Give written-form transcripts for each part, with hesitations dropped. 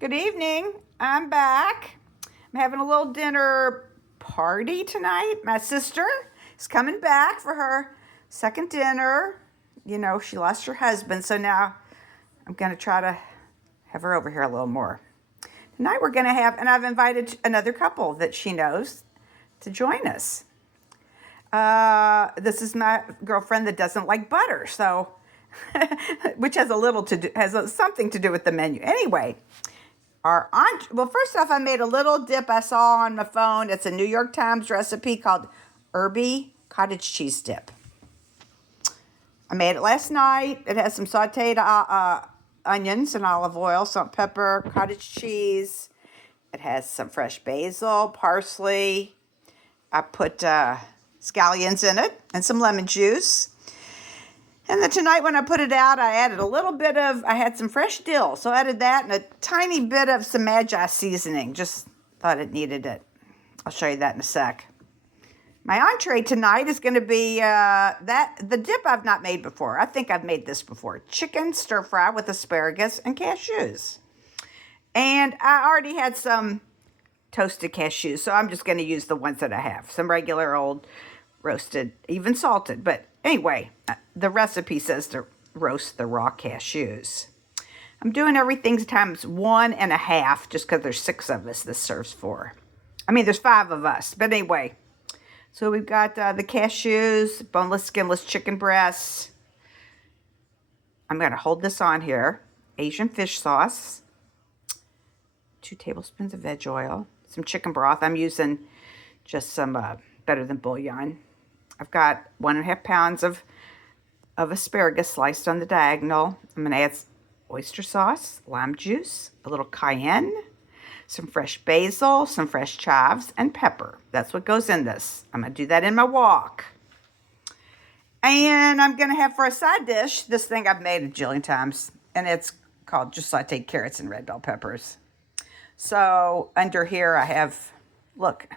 Good evening. I'm back. I'm having a little dinner party tonight. My sister is coming back for her second dinner. You know, she lost her husband, so now I'm going to try to have her over here a little more. Tonight we're going to have, and I've invited another couple that she knows to join us. This is my girlfriend that doesn't like butter, so which has something to do with the menu. Anyway, well, first off, I made a little dip I saw on my phone. It's a New York Times recipe called herby cottage cheese dip. I made it last night. It has some sauteed onions and olive oil, salt, pepper, cottage cheese. It has some fresh basil, parsley. I put scallions in it and some lemon juice. And then tonight when I put it out, I added I had some fresh dill. So I added that and a tiny bit of some Magi seasoning. Just thought it needed it. I'll show you that in a sec. My entree tonight is going to be the dip I've not made before. I think I've made this before. Chicken stir fry with asparagus and cashews. And I already had some toasted cashews, so I'm just going to use the ones that I have. Some regular old roasted, even salted. But anyway, the recipe says to roast the raw cashews. I'm doing everything times 1.5 just because there's 6 of us this serves for. I mean, there's 5 of us. But anyway, so we've got the cashews, boneless, skinless chicken breasts. I'm going to hold this on here. Asian fish sauce. 2 tablespoons of veg oil. Some chicken broth. I'm using just some better than bouillon. I've got 1.5 pounds of asparagus sliced on the diagonal. I'm going to add oyster sauce, lime juice, a little cayenne, some fresh basil, some fresh chives, and pepper. That's what goes in this. I'm going to do that in my wok. And I'm going to have for a side dish this thing I've made a jillion times, and it's called just sauteed carrots and red bell peppers. So under here I have, look,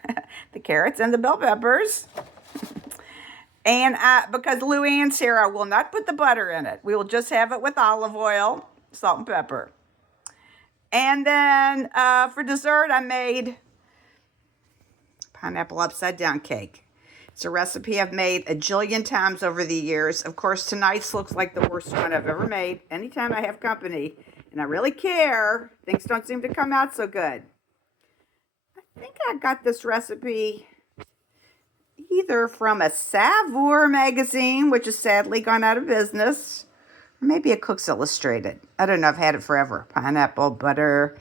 the carrots and the bell peppers. And because Luann's here, I will not put the butter in it. We will just have it with olive oil, salt, and pepper. And then for dessert, I made pineapple upside down cake. It's a recipe I've made a jillion times over the years. Of course, tonight's looks like the worst one I've ever made. Anytime I have company, and I really care, things don't seem to come out so good. I think I got this recipe either from a Savour magazine, which has sadly gone out of business, or maybe a Cook's Illustrated. I don't know. I've had it forever. Pineapple, butter,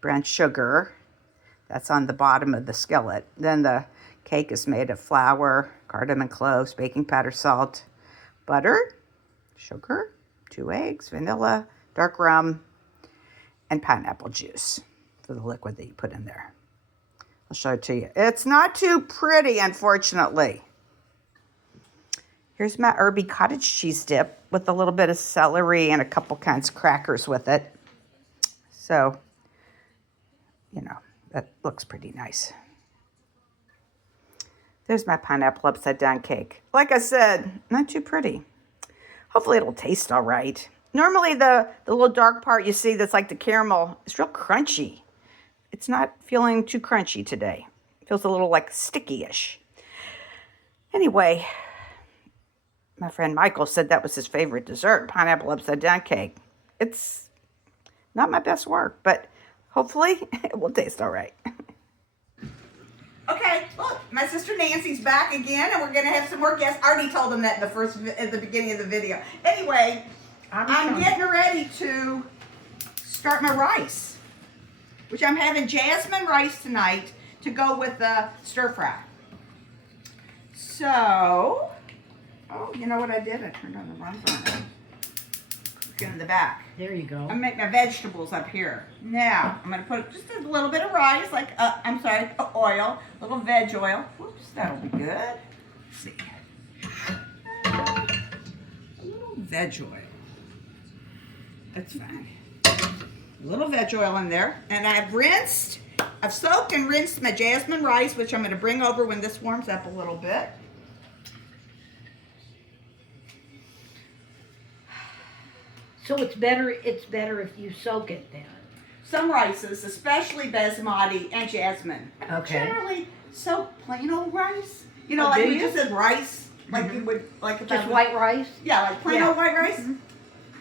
brown sugar. That's on the bottom of the skillet. Then the cake is made of flour, cardamom cloves, baking powder, salt, butter, sugar, 2 eggs, vanilla, dark rum, and pineapple juice for the liquid that you put in there. I'll show it to you. It's not too pretty, unfortunately. Here's my herby cottage cheese dip with a little bit of celery and a couple kinds of crackers with it. So, you know, that looks pretty nice. There's my pineapple upside down cake. Like I said, not too pretty. Hopefully it'll taste all right. Normally the little dark part you see that's like the caramel is real crunchy. It's not feeling too crunchy today. It feels a little like sticky-ish. Anyway, my friend Michael said that was his favorite dessert, pineapple upside down cake. It's not my best work, but hopefully it will taste all right. Okay, look, my sister Nancy's back again, and we're going to have some more guests. I already told them that at the beginning of the video. Anyway, I'm getting ready to start my rice, which I'm having jasmine rice tonight to go with the stir fry. So, oh, you know what I did? I turned on the wrong burner. Cooking in the back. There you go. I'm going to make my vegetables up here. Now, I'm going to put just a little bit of rice, oil, a little veg oil. Whoops, that'll be good. Let's see. A little veg oil. That's fine. A little veg oil in there. And I've soaked and rinsed my jasmine rice, which I'm going to bring over when this warms up a little bit. So it's better if you soak it then. some rices, especially basmati and jasmine. Okay. Generally, soak plain old rice. You know, Oh, like do we you? just said rice, like you would, like if I Just was- white rice? Yeah, like plain Yeah. old white rice. I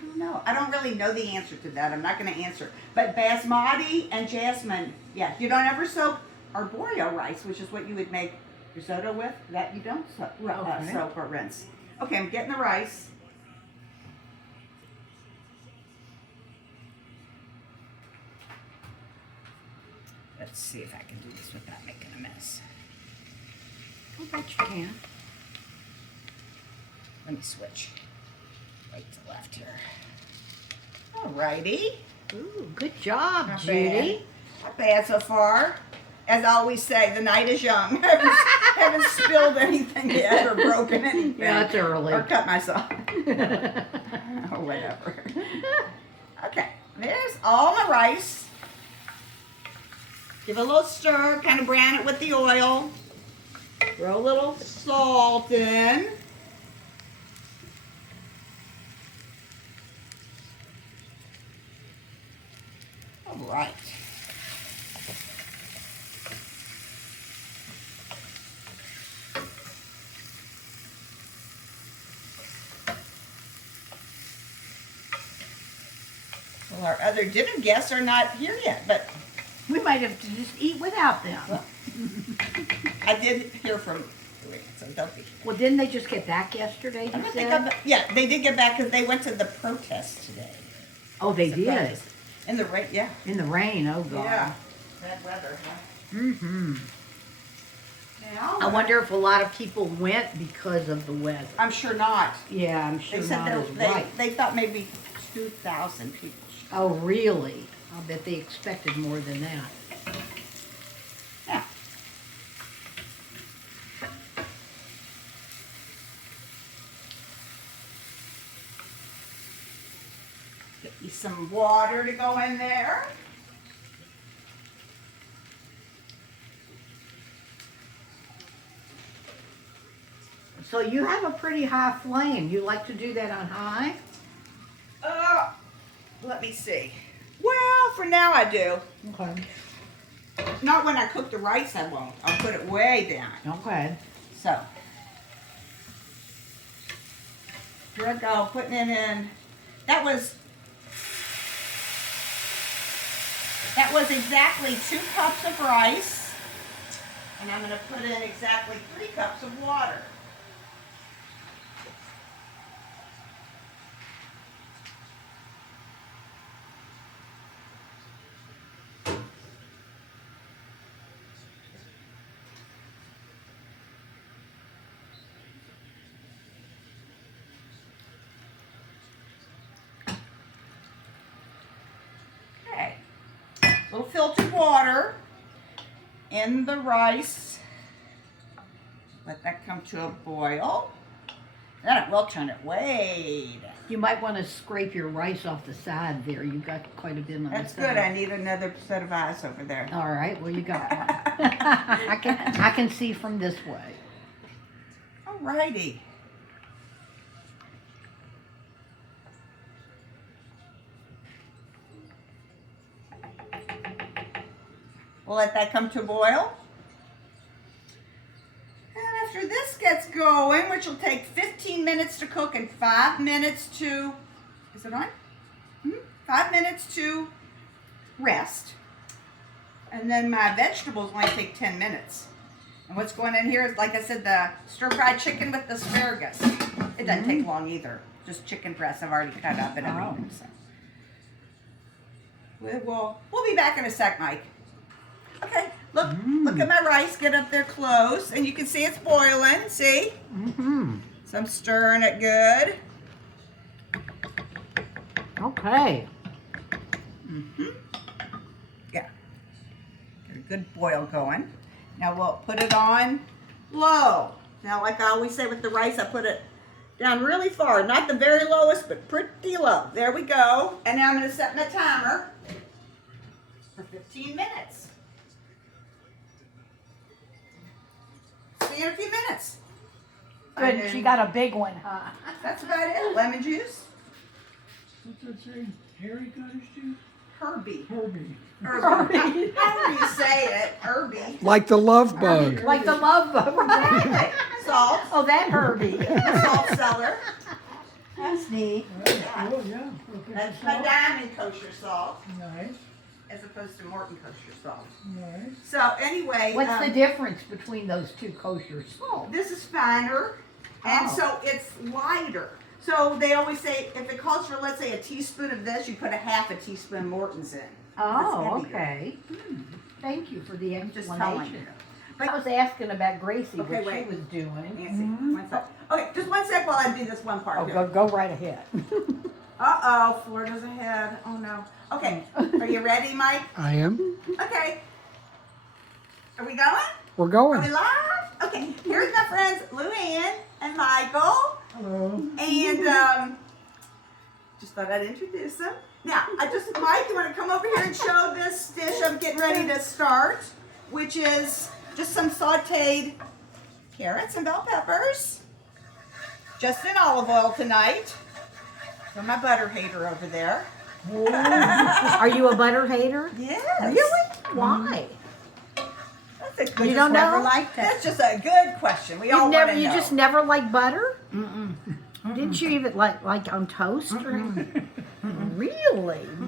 don't know. I don't really know the answer to that. I'm not going to answer. But basmati and jasmine, yeah. You don't ever soak arborio rice, which is what you would make risotto with. That you don't soak, Okay. soak or rinse. Okay, I'm getting the rice. Let's see if I can do this without making a mess. I bet you can. Let me switch right to left here. Alrighty. Ooh, good job, Not Judy. bad. Not bad so far. As I always say, the night is young. haven't spilled anything yet or broken anything. Yeah, it's early. Or cut myself. Or whatever. Okay, there's all my rice. Give it a little stir, kind of brown it with the oil. Throw a little salt in. All right. Well, our other dinner guests are not here yet, but We might have to just eat without them. I did hear from so don't be. Well, didn't they just get back yesterday, I you don't think said? yeah, they did get back because they went to the protest today. Oh, they The did? protest. In the rain, yeah. In the rain, oh God. Yeah. Bad weather, huh? Mm-hmm. Now, I wonder if a lot of people went because of the weather. I'm sure not. Yeah, I'm sure They said not is they right. they thought maybe 2,000 people. Oh, really? I'll bet they expected more than that. Yeah. Get you some water to go in there. So you have a pretty high flame. You like to do that on high? Let me see. Well, for now I do. Okay. Not when I cook the rice, I won't. I'll put it way down. Okay. So, here I go, putting it in. That was exactly 2 cups of rice. And I'm going to put in exactly 3 cups of water. Okay, little filtered water in the rice. Let that come to a boil. Then it will turn it way down. You might want to scrape your rice off the side there. You got quite a bit on That's the side. good. I need another set of eyes over there. All right. Well, you got one. I can see from this way. Alrighty. We'll let that come to a boil. And after this gets going, which will take 15 minutes to cook and 5 minutes to, is it on? 5 minutes to rest. And then my vegetables only take 10 minutes. And what's going in here is, like I said, the stir-fried chicken with the asparagus. It doesn't take long either. Just chicken breasts I've already cut up and everything. So. We'll be back in a sec, Mike. Okay, look at my rice. Get up there close, and you can see it's boiling. See? Mm-hmm. So I'm stirring it good. Okay. Yeah. Get a good boil going. Now we'll put it on low. Now, like I always say with the rice, I put it down really far. Not the very lowest, but pretty low. There we go. And now I'm going to set my timer for 15 minutes. See you in a few minutes. Good. She got a big one, huh? That's about it. Lemon juice. What's that say? Harry got his juice? Herbie. Herbie. Herbie. However you say it, Herbie. Like the love bug. Like the love bug. Salt. Oh, that Herbie. The salt cellar. That's neat. Oh, yeah. That's my diamond kosher salt, Nice, as opposed to Morton kosher salt. nice. So anyway, What's the difference between those two kosher salts? this is finer, and Oh. so it's lighter. So they always say if it calls for, let's say, a teaspoon of this, you put a half a teaspoon Morton's in. Oh, It's heavier. okay. Thank you for the I'm just telling you. explanation. I was asking about Gracie, Okay, what wait. she was doing. Nancy, one sec. Okay, just one sec while I do this one part. Oh, here. go right ahead. Uh-oh, Florida's ahead. Oh, no. Okay, are you ready, Mike? I am. Okay. Are we going? We're Are we going. live? Okay, here's my friends Luann and Michael. Hello. And just thought I'd introduce them. Now, Mike, you want to come over here and show this dish I'm getting ready to start, which is just some sauteed carrots and bell peppers. Just in olive oil tonight. So my butter hater over there. Are you a butter hater? Yes. Really? Why? That's a good. You don't never know? liked that. That's just a good question. We all You want never, to you know. just never like butter? Didn't you even like on toast? Really?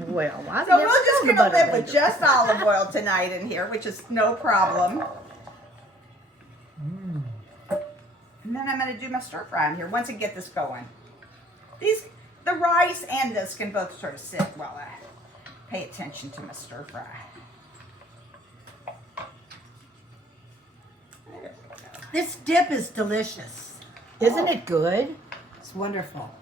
Well, I've So never we're just known a going to butter live with hater. just olive oil tonight in here, which is no problem. And then I'm going to do my stir fry in here once I get this going. The rice and this can both sort of sit while I pay attention to my stir fry. There we go. This dip is delicious. Isn't it good? It's wonderful.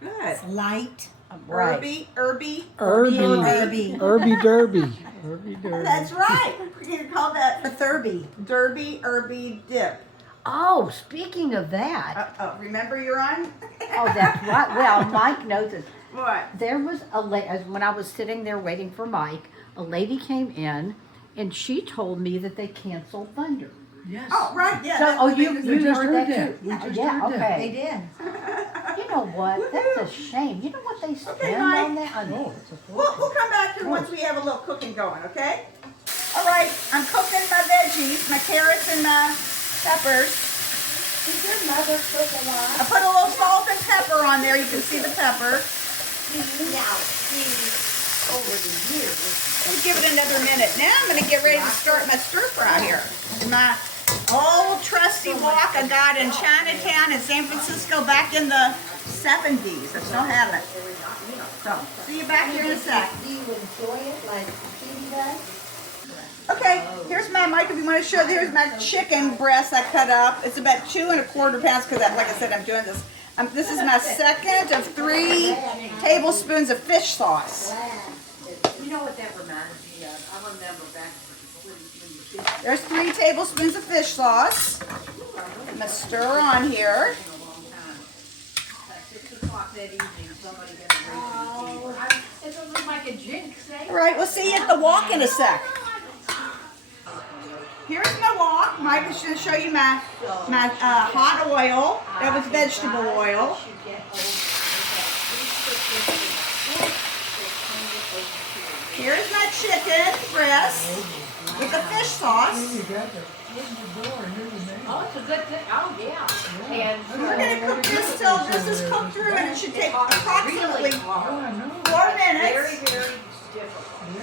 Good. It's light. Herby. Irby. Irby. Irby Derby. Irby Derby. That's right. We're going to call that For Thurby. Derby Irby dip. Oh, speaking of that. Oh, remember you're on? Oh, that's right. Well, Mike knows this. What? There was when I was sitting there waiting for Mike, a lady came in and she told me that they canceled Thunder. Yes. Oh, right, yeah. So, that's oh, what we you just- We just heard heard that that. too? We just Yeah, heard that. They okay. did. You know what? That's a shame. You know what they spend Mike. on that? I know it's a We'll fortune. come back to it once we have a little cooking going, okay? All right, I'm cooking my veggies, my carrots and my peppers. Did your mother cook a lot? I put a little salt and pepper on there. You can see the pepper. Now, see, over the years, Let's give it another minute. Now I'm going to get ready to start my stir fry here. My old trusty wok I got in Chinatown in San Francisco back in the 70s. I still have it. So, see you back here in a sec. do you enjoy it like Judy does? Okay, here's my, Mike, if you want to show, here's my chicken breast I cut up. It's about 2 1/4 pounds because, like I said, I'm doing this. This is my second of 3 tablespoons of fish sauce. You know what that reminds me of? I remember back when you did There's 3 tablespoons of fish sauce. I'm going to stir on here. 6 o'clock that evening, somebody got a Oh, it doesn't look like a jinx, eh? All right, we'll see you at the wok in a sec. Here's my wok. Mike is going to show you my hot oil. That was vegetable oil. Here's my chicken breast with the fish sauce. You got the foot in the door and here's the name. Oh, it's a good thing. Oh, yeah. And We're going to cook this till this is cooked through, and it should take approximately Oh, I know. 4 minutes. very difficult. Yeah,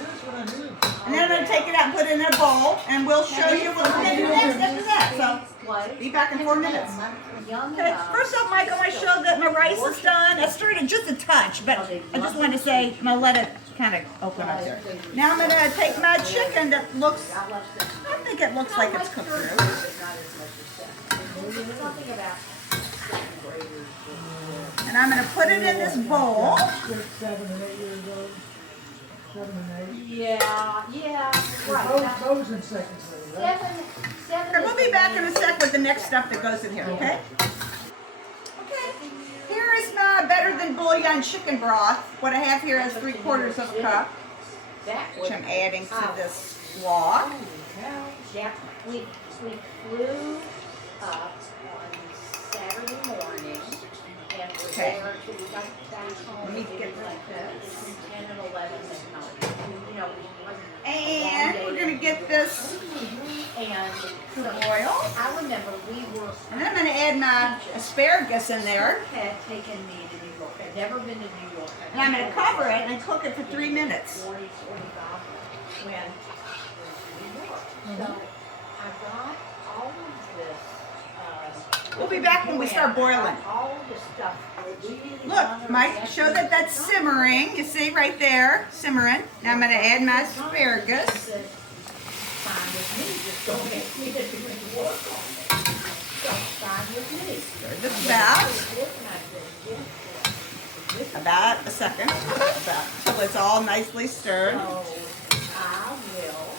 that's what I do. And then I'm going to take it out and put it in a bowl, and we'll show you what we're going to do next after that. So, What? be back in 4 minutes. Young Okay, enough. first off, Mike, I want to show that my rice is done. I stirred it just a touch, but I just wanted to say, I'm going to let it kind of open up there. Now I'm going to take my chicken that looks, I think it looks like it's cooked through. Something about And I'm going to put it in this bowl. 6, 7, and 8 years old. 7 and 8. yeah, right. Those in second grade, right? And we'll be back in a sec with the next stuff that goes in here, okay? Okay, here is my better than bouillon chicken broth. What I have here is 3/4 of a cup, which I'm adding to this wok. Yeah, we flew up on Saturday morning and we're Okay. there till we got back home. Let me get like this. between 10 and 11 at night. You know, it wasn't And we're gonna get this and to boil. I remember we were And then I'm gonna add my asparagus in there. had taken me to New York. I'd never been to New York. And I'm gonna cover it and cook it for 3 minutes. 40, 45 when New York. So I got all of this. We'll be back when we start boiling. All of this stuff. Look, Mike, show that that's simmering. You see right there, simmering. Now I'm gonna add my asparagus. Fine with me. Just don't make me to do any work on it. So fine with me. Stir this about a second, till it's all nicely stirred. So I will.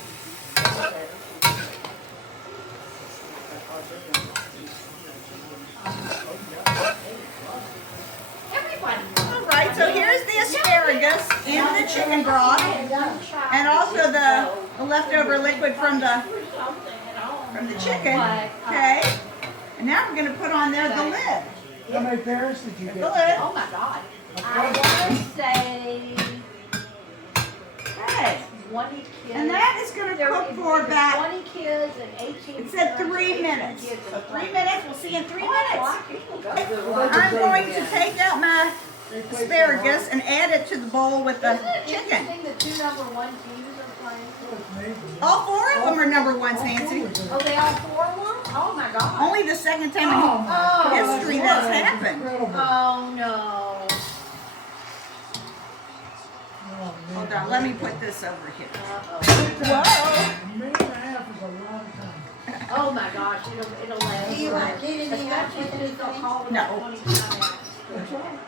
Everybody. All right, so here's the asparagus in the chicken broth, and also the leftover liquid from the chicken. Okay, and now we're gonna put on there the lid. How many parents did you The get? lid. Oh my God. I want to say Okay, 20 kids. and that is gonna cook for about. 20 kids and 18. It said 3 minutes. So 3 minutes. We'll see you in 3 minutes. minutes. I'm going to take out my asparagus and add it to the bowl with the Isn't it chicken. interesting the two #1 teams are playing? All 4 of them are number ones, Nancy. Oh, they all 4 were? Oh my God. Only the second time Oh, in history that's happened. Oh no. Hold on, let me put this over here. Uh-oh. Whoa! A minute and a half is a long time. Oh my gosh, it'll last. You want to get in the Especially since they'll call it No. 20 times. That's all.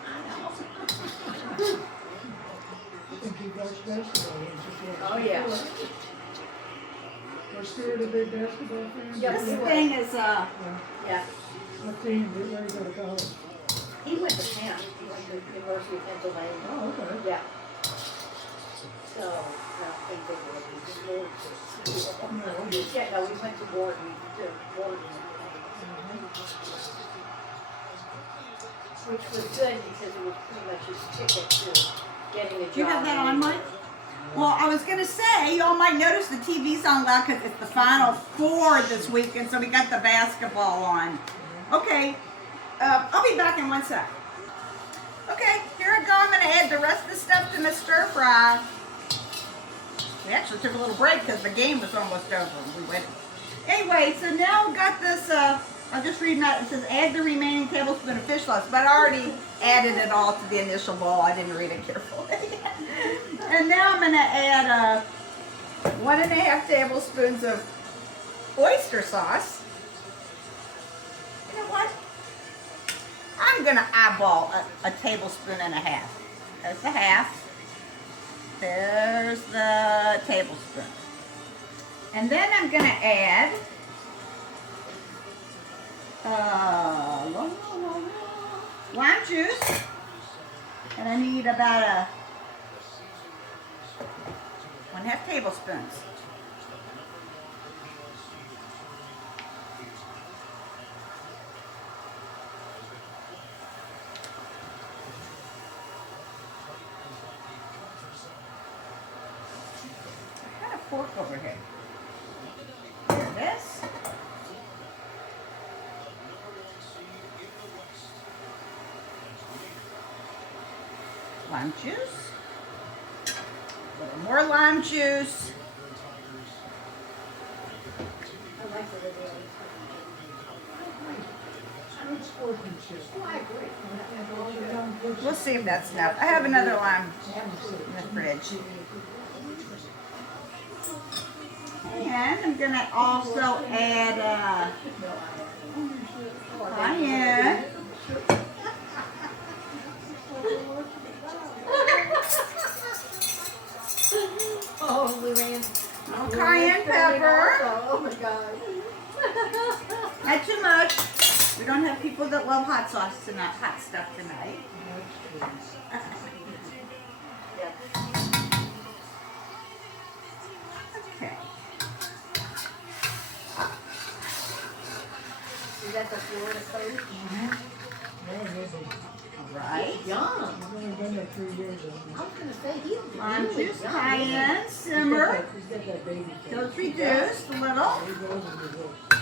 I think you guys yesterday. Oh yeah. Was Stuart a big basketball fan? Yep. This thing is, Yeah. What team did they go to college? He went to Penn. He went to the University of Pennsylvania. Oh, okay. Yeah. So, I don't think they were. We just moved to school. Yeah, no, we went to Gordon. Which was good because it was pretty much his ticket to getting a job. do you have that on, Mike? Well, I was gonna say, y'all might notice the TV's on loud because it's the Final Four this weekend, so we got the basketball on. Okay, I'll be back in 1 sec. Okay, here I go. I'm gonna add the rest of the stuff to my stir fry. We actually took a little break because the game was almost over. We went. Anyway, so now we've got this, I'll just read that. It says add the remaining tablespoon of fish sauce, but I already added it all to the initial bowl. I didn't read it carefully. And now I'm gonna add 1.5 tablespoons of oyster sauce. You know what? I'm gonna eyeball a tablespoon and a half. There's the half. There's the tablespoon. And then I'm gonna add lime juice. And I need about 1/2 tablespoons. I had a fork over here. There it is. Lime juice. A little more lime juice. I like the way they Good sportsmanship. Oh, I agree. We'll see if that's enough. I have another lime in the fridge. And I'm gonna also add cayenne. Oh, Luann. Oh, cayenne pepper. Oh my God. Not too much. We don't have people that love hot sauce tonight, hot stuff tonight. Okay. Is that the Florida coast? Yeah, it is. Right. Yum. I've only been there 3 days. I was gonna say he Lime really juice, yum. cayenne, simmer. He's got that baby face. So it's reduced a little. He goes into this.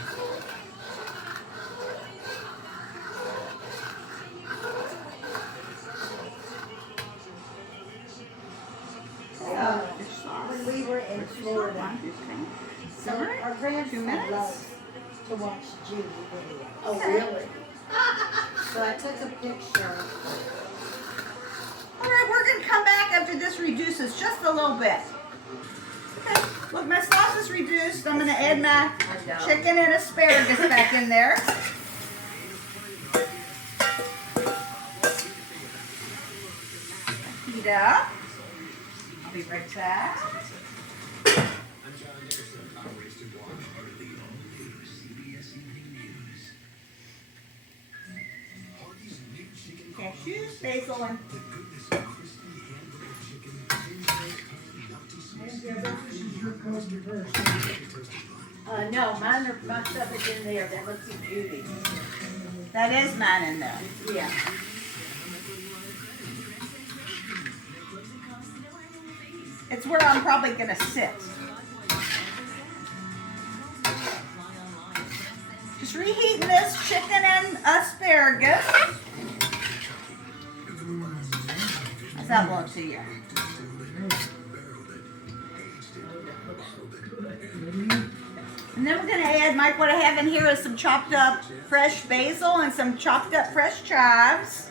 When we were in Florida, Simmer. our 2 grandson minutes. loves to watch Judy video. Oh, really? So I took a picture. All right, we're gonna come back after this reduces just a little bit. Okay, look, my sauce is reduced. I'm gonna add my chicken and asparagus back in there. Heat up. I'll be right back. Cashews, basil, and Nancy, I bet this is your coaster first. No, my stuff is in there. That must be Judy. that is mine in there. Yeah. It's where I'm probably gonna sit. Just reheating this chicken and asparagus. How's that look to you? And then we're gonna add, Mike, what I have in here is some chopped up fresh basil and some chopped up fresh chives.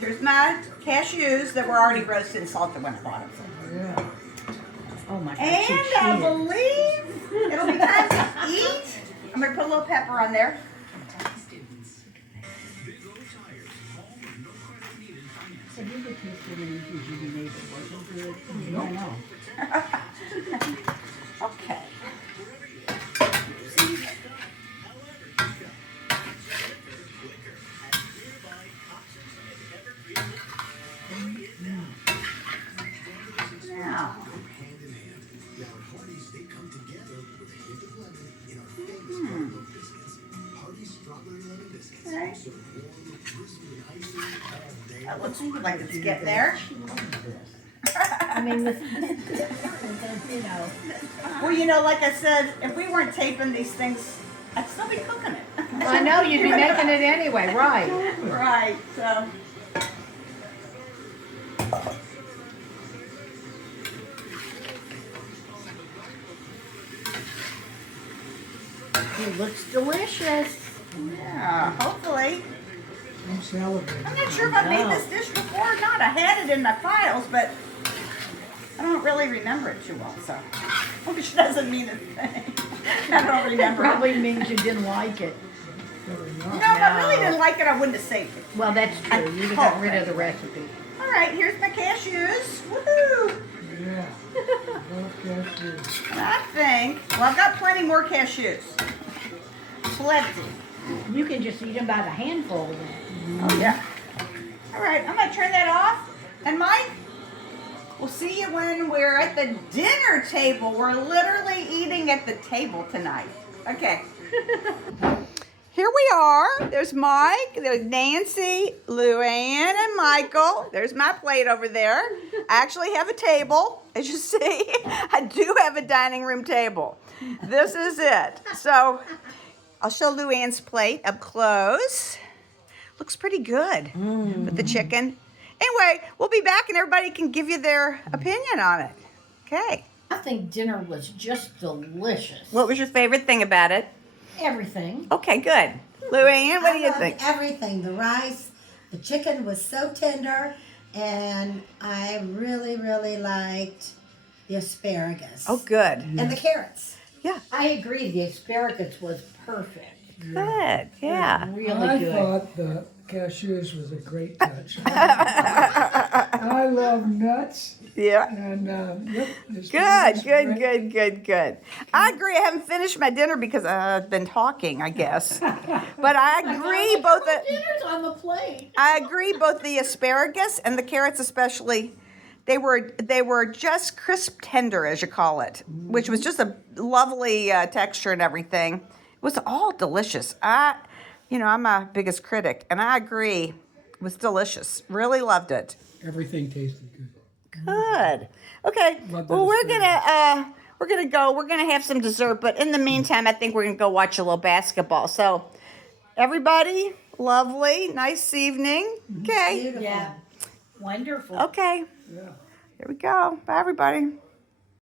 Here's my cashews that were already roasted and salted when I bought them. Yeah. Oh my And I believe it'll be time to eat. I'm gonna put a little pepper on there. So you could taste it and Judy made it wasn't good. I know. Okay. Now. Okay. That looks like it's getting there. I mean, with, you know. Well, you know, like I said, if we weren't taping these things, I'd still be cooking it. I know you'd be making it anyway, right? Right, so. It looks delicious. Yeah, hopefully. I'm salivating. I'm not sure if I made this dish before or not. I had it in my files, but I don't really remember it too well, so. Which doesn't mean a thing. I don't It remember. probably means you didn't like it. No, if I really didn't like it, I wouldn't have saved it. Well, that's true. You got rid of the recipe. All right, here's my cashews. Woohoo! Yeah. Love cashews. And I think, well, I've got plenty more cashews. Plenty. You can just eat them by the handful then. Oh, yeah. All right, I'm going to turn that off. And Mike, we'll see you when we're at the dinner table. We're literally eating at the table tonight. Okay. Here we are. There's Mike, there's Nancy, Luann, and Michael. There's my plate over there. I actually have a table, as you see. I do have a dining room table. This is it. So I'll show Luann's plate up close. Looks pretty good with the chicken. Anyway, we'll be back and everybody can give you their opinion on it. Okay. I think dinner was just delicious. What was your favorite thing about it? Everything. Okay, good. Luann, what do you I loved think? everything. The rice, the chicken was so tender, and I really, really liked the asparagus. Oh, good. And the carrots. Yeah, I agree. The asparagus was perfect. good. Yeah. Really I good. thought the cashews was a great touch. I love nuts, Yeah. and yep. this Good, is good, great. good. I agree. I haven't finished my dinner because I've been talking, I guess. But I agree both the Dinner's on the plate. I agree both the asparagus and the carrots especially. They were just crisp tender, as you call it, which was just a lovely texture and everything. It was all delicious. I'm my biggest critic, and I agree. It was delicious. Really loved it. Everything tasted good. Good. Okay. Love that Well, we're asparagus. gonna go. We're gonna have some dessert, but in the meantime, I think we're gonna go watch a little basketball. So, everybody, lovely, nice evening. Okay. Beautiful. Yeah. Wonderful. Okay. Yeah. Here we go. Bye, everybody.